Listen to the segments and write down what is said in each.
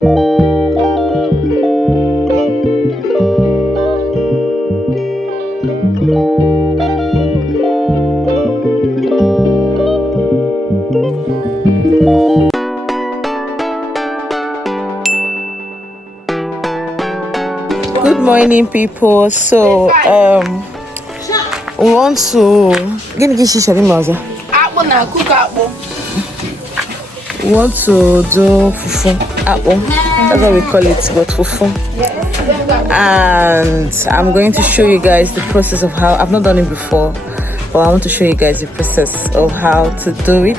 Good morning, people. So we want to we want to do fufu apple. That's what we call it, but fufu. And I'm going to show you guys the process of how I've not done it before, but I want to show you guys the process of how to do it.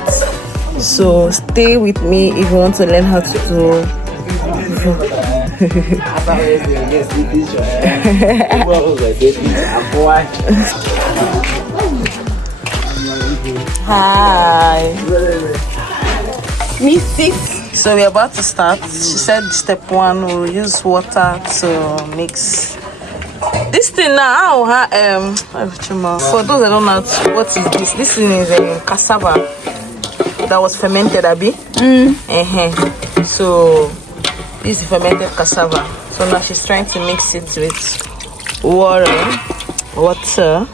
So stay with me if you want to learn how to do fufu. Hi, Mrs. So we're about to start. She said step one, we'll use water to mix this thing now. For those that don't know what is this thing is cassava that was fermented, Abby. So this is fermented cassava. So now she's trying to mix it with water.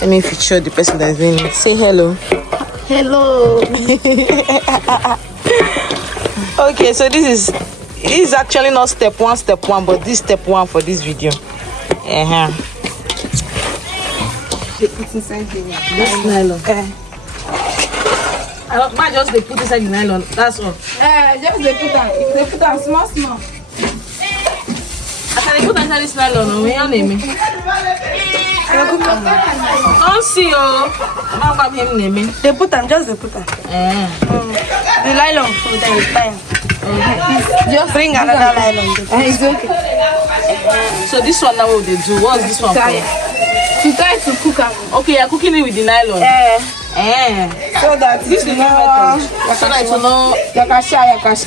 Let me feature the person that's doing it. Say hello. Hello. Okay, so this is actually not step one, but this step one for this video. They put inside the nylon. I don't mind just they put inside the nylon. That's all. Just they put them small. I can put inside this nylon. What's your name? Don't see him. They put them, just they put them. The nylon for them is fine. Just bring another nylon. It's okay. So this one now what they do? What's this one for? To try to cook them. Okay, you're cooking it with the nylon. So that this is not so that it's not yakasha.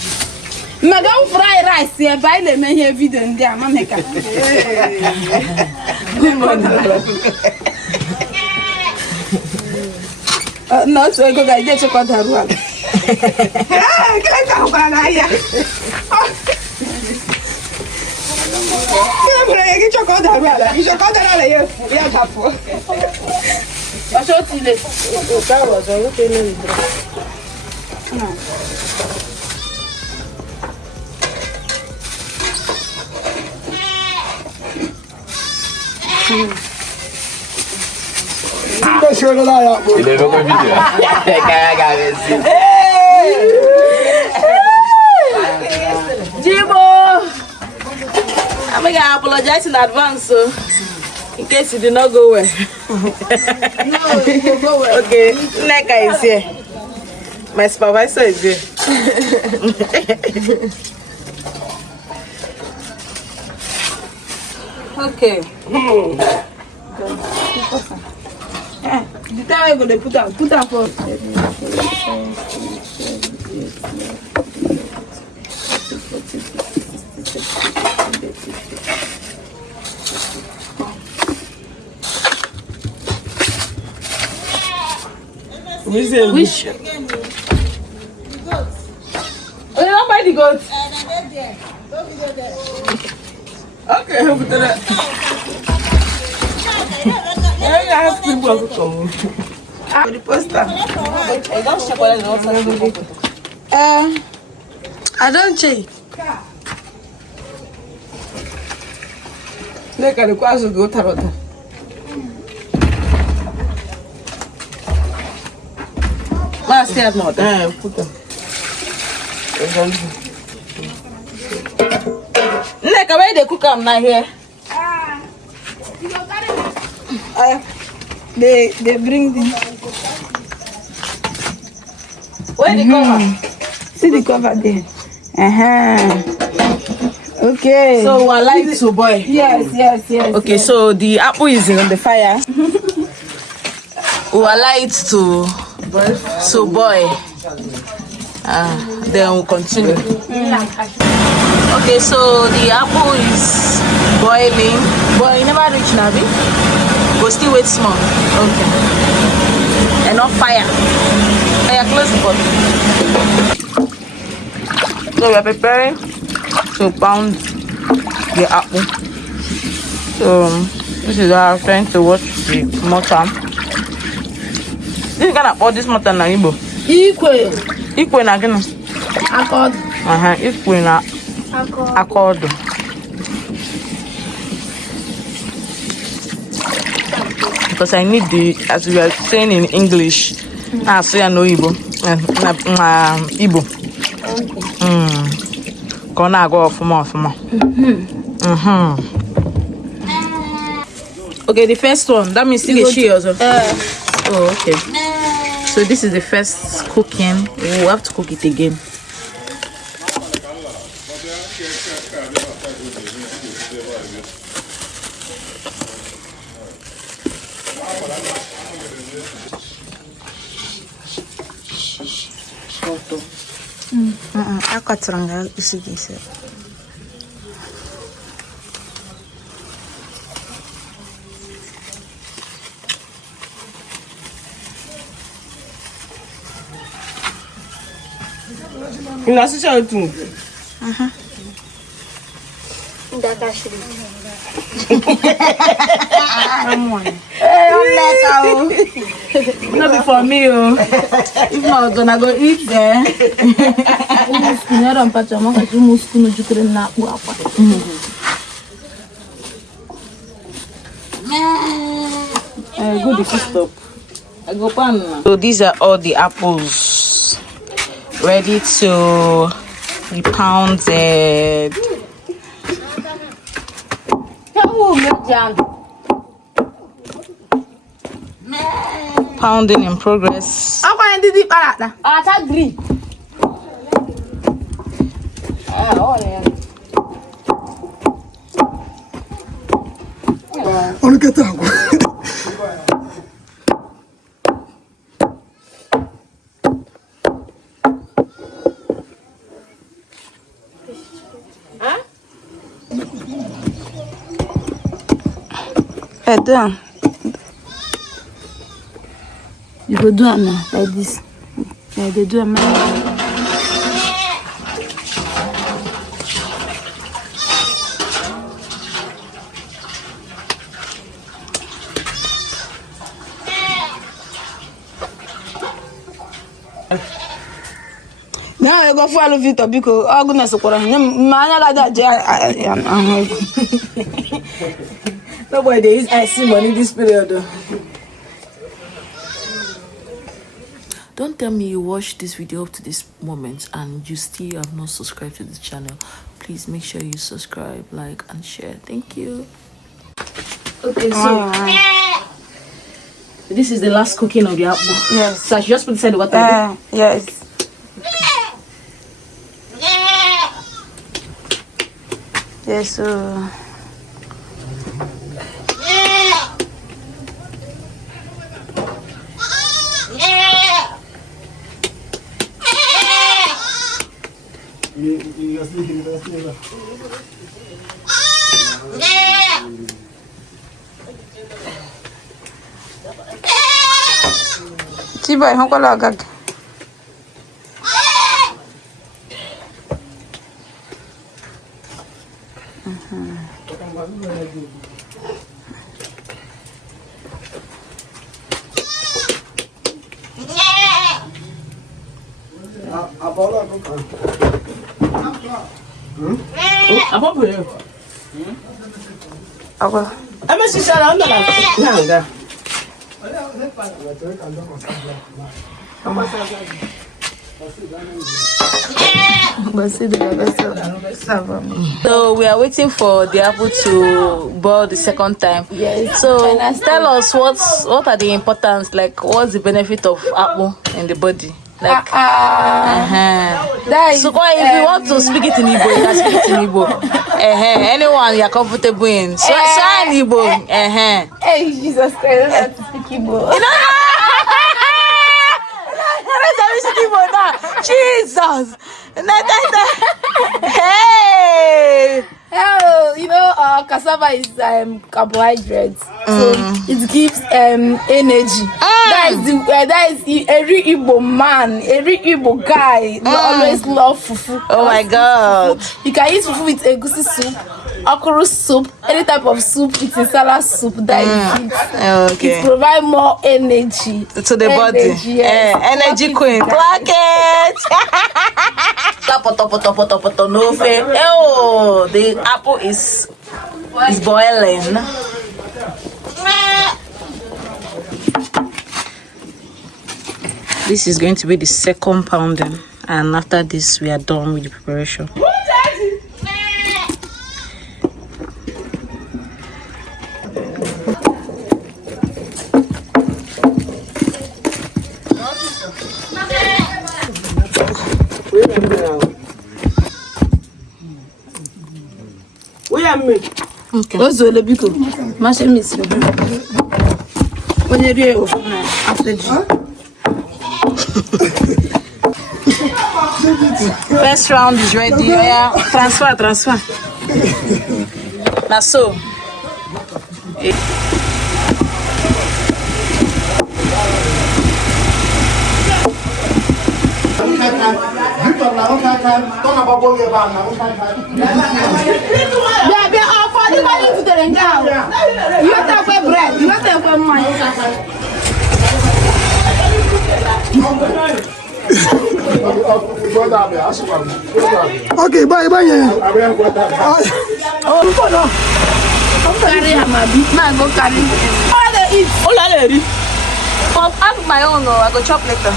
Madam fry rice here by the men here video in there, Mameka. Good morning. No, so I go get check out her work. Jibo, I'm gonna apologize in advance, so in case it did not go well. No, it will go well. Okay, Neka is here. My supervisor is here. Okay. The time I go to put up for. Which? Oh, you don't buy the goat? Okay, I'll put that. I have people to come. The poster. I don't check. Look at the quasi go tarota. Last year, not. Put them. Neka, where they cook them now here? They bring the. Where the cover? See the cover there. Okay. So I like to boil. Yes. Okay, so the apple is on the fire. We allow it to boil. Then we'll continue. Okay, so the apple is boiling. But it never reach Nabi. We'll still wait small. Okay. Enough fire. Fire, close the pot. So we are preparing to pound the apple. So this is how I'm trying to watch the mortar. This is gonna pour this mortar na Igbo. Ikwe na gini? Accord. Ikwe na accord. Because I need the, as we are saying in English, so I know Igbo. Igbo. Gonna go off more. Okay, the first one. That means still she also. Oh, okay. So this is the first cooking. We'll have to cook it again. Aku teranggal isi isi. Ina sisa itu. Dah kasih. Not be for me, oh. If not, gonna go eat there. Good, stop. I go pan. So these are all the apples ready to be pounded. Pounding in progress. Aku yang di parat dah. Tak green. Olha que tá água. Done. You go do it now, like this. Yeah, they do it now. Now I go follow Victor because all goodness of God, man, like that. Nobody there is I see money this period though. Don't tell me you watched this video up to this moment and you still have not subscribed to this channel. Please make sure you subscribe, like and share. Thank you. Okay, so this is the last cooking of the apple. Yes. So I should just put inside the water. Yes. Yes, so Tiba, hong kalau agak. Apa boleh? Apa? Apa sih salah anda lah? Nggak. So we are waiting for the apple to boil the second time. Yes. So tell us what are the importance, like what's the benefit of apple in the body? Like That is, so if you want to speak it in Igbo, you can speak it in Igbo. Anyone you're comfortable in. So in Igbo. Hey, Jesus Christ, I have to speak Igbo. Jesus. Hey. Hello, our cassava is carbohydrates, so it gives energy. That is every Igbo man, every Igbo guy always love fufu. Oh my God! You can eat fufu with egusi soup, okra soup, any type of soup. It's a salad soup that it provide more energy to the body. Yes. Energy queen. Black it. Oh, the apple is boiling. This is going to be the second pounding, and after this we are done with the preparation. Okay. Also, the biko, mashe miss. When you do after First round is ready. Yeah, transfer. Now so. Okay, bye. carry Hamabi. Now I go carry. All they eat. But ask my own, I go chop later.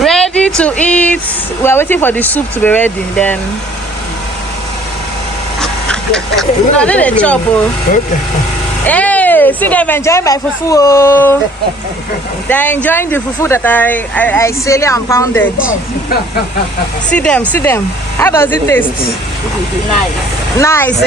Ready to eat. We are waiting for the soup to be ready. Then. No, they chop. Hey, see them enjoying my fufu. Oh. They're enjoying the fufu that I silly and pounded. See them. How does it taste? Nice,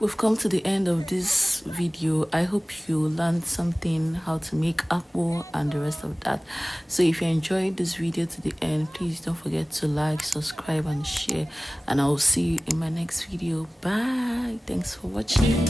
We've come to the end of this video. I hope you learned something, how to make apple and the rest of that. So if you enjoyed this video to the end, please don't forget to like, subscribe and share, and I'll see you in my next video. Bye. Thanks for watching.